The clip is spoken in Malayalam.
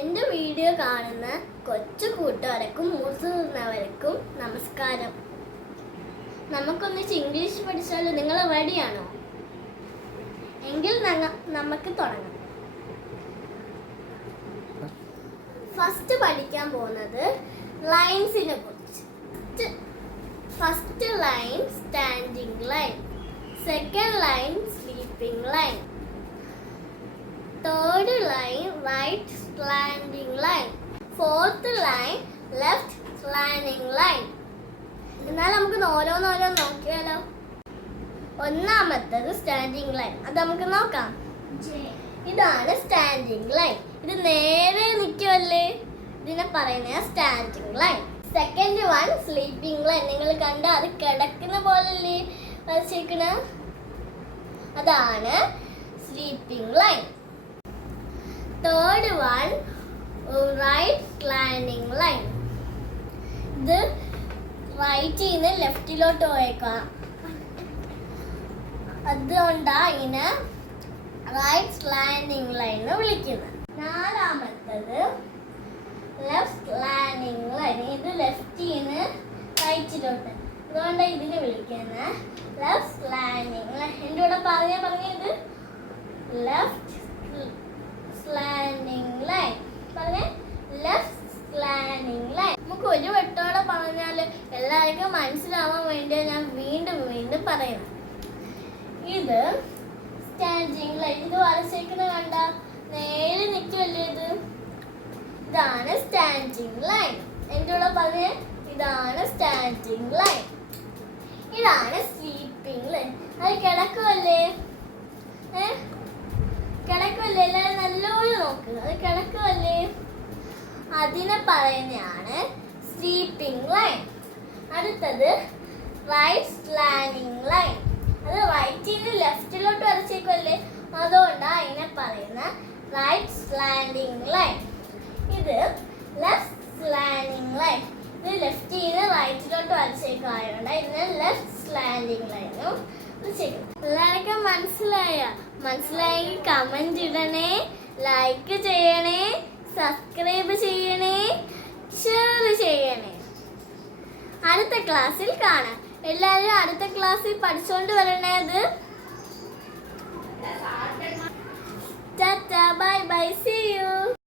എൻ്റെ വീഡിയോ കാണുന്ന കൊച്ചു കൂട്ടുകാർക്കും മുതിർന്നവർക്കും നമസ്കാരം. നമുക്കൊന്നിച്ച് ഇംഗ്ലീഷ് പഠിച്ചാലോ? നിങ്ങൾ റെഡിയാണോ? എങ്കിൽ നമുക്ക് തുടങ്ങാം. ഫസ്റ്റ് പഠിക്കാൻ പോകുന്നത് ലൈൻസിനെ കുറിച്ച്. First line standing line, second line sleeping line, third line right slanting line, fourth line left slanting line. എന്നാൽ നമുക്ക് ഓരോന്നോരോ നോക്കിയാലോ. ഒന്നാമത്തത് സ്റ്റാൻഡിംഗ് ലൈൻ, അത് നമുക്ക് നോക്കാം. ഇതാണ് സ്റ്റാൻഡിംഗ് ലൈൻ. ഇത് നേരെ നിൽക്കുമല്ലേ, ഇതിനെ പറയുന്ന standing line. Second one sleeping line. നിങ്ങൾ കണ്ട അത് കിടക്കുന്ന പോലല്ലേ വരച്ചേക്കണ, അതാണ് sleeping line. Third one right slanting line. ഇത് റൈറ്റിൽ നിന്ന് ലെഫ്റ്റിലോട്ട് പോയേക്കാം, അതുകൊണ്ടാണ് ഇതിനെ റൈറ്റ് സ്ലാൻഡിംഗ് ലൈൻ എന്ന് വിളിക്കുന്നത്. നാലാമത്തത് ലെഫ്റ്റ് സ്ലാൻഡിംഗ് ലൈൻ. ഇത് ലെഫ്റ്റിൽ നിന്ന് റൈറ്റിലോട്ട്, അതുകൊണ്ടാണ് ഇതിനെ വിളിക്കുന്നത് ലെഫ്റ്റ് സ്ലാൻഡിംഗ് ലൈൻ. എൻ്റെ കൂടെ പറഞ്ഞ ഇത് ലെഫ്റ്റ് സ്ലാൻഡിംഗ് ലൈൻ. പറഞ്ഞ ലെഫ്റ്റ് സ്ലാൻഡിംഗ് ലൈൻ. നമുക്ക് ഒരു വട്ടോടെ പറഞ്ഞാൽ എല്ലാവർക്കും മനസ്സിലാവാൻ വേണ്ടിയാണ് ഞാൻ വീണ്ടും വീണ്ടും പറയുന്നത്. ഇത് സ്റ്റാൻഡിംഗ് ലൈൻ. ഇത് വരച്ചേക്കുന്ന കണ്ട നേരെ നിൽക്കുമല്ലേ, ഇതാണ് സ്റ്റാൻഡിംഗ് ലൈൻ. എൻ്റെ കൂടെ പറഞ്ഞ ഇതാണ് സ്റ്റാൻഡിംഗ് ലൈൻ. ഇതാണ് സ്ലീപ്പിംഗ് ലൈൻ. അത് കിടക്കുമല്ലേ, കിടക്കുമല്ലേ, എല്ലാവരും നല്ലപോലെ നോക്കുക. അത് കിടക്കുമല്ലേ, അതിനെ പറയുന്നതാണ് സ്ലീപ്പിംഗ് ലൈൻ. അടുത്തത് റൈറ്റ് സ്ലാൻഡിംഗ് ലൈൻ. അത് റൈറ്റിൽ നിന്ന് ലെഫ്റ്റിലോട്ട് വരച്ചേക്കുമല്ലേ, അതുകൊണ്ടാണ് അതിനെ പറയുന്ന റൈറ്റ് സ്ലാൻഡിംഗ് ലൈൻ. ഇത് ലെഫ്റ്റ് സ്ലാൻഡിംഗ് ലൈൻ. ഇത് ലെഫ്റ്റിൽ നിന്ന് റൈറ്റിലോട്ട് വരച്ചേക്കായതുകൊണ്ട് ഇതിനെ ലെഫ്റ്റ് സ്ലാൻഡിംഗ് ലൈനും വിളിച്ചേക്കും. എല്ലാവർക്കും മനസ്സിലായെങ്കിൽ കമന്റ് ഇടണേ, ലൈക്ക് ചെയ്യണേ, സബ്സ്ക്രൈബ് ചെയ്യണേ, ഷെയർ ചെയ്യണേ. അടുത്ത ക്ലാസ്സിൽ കാണാം. എല്ലാവരും അടുത്ത ക്ലാസ്സിൽ പഠിച്ചുകൊണ്ട് വരണേ. അത് ബൈ ബൈ, സീ യു.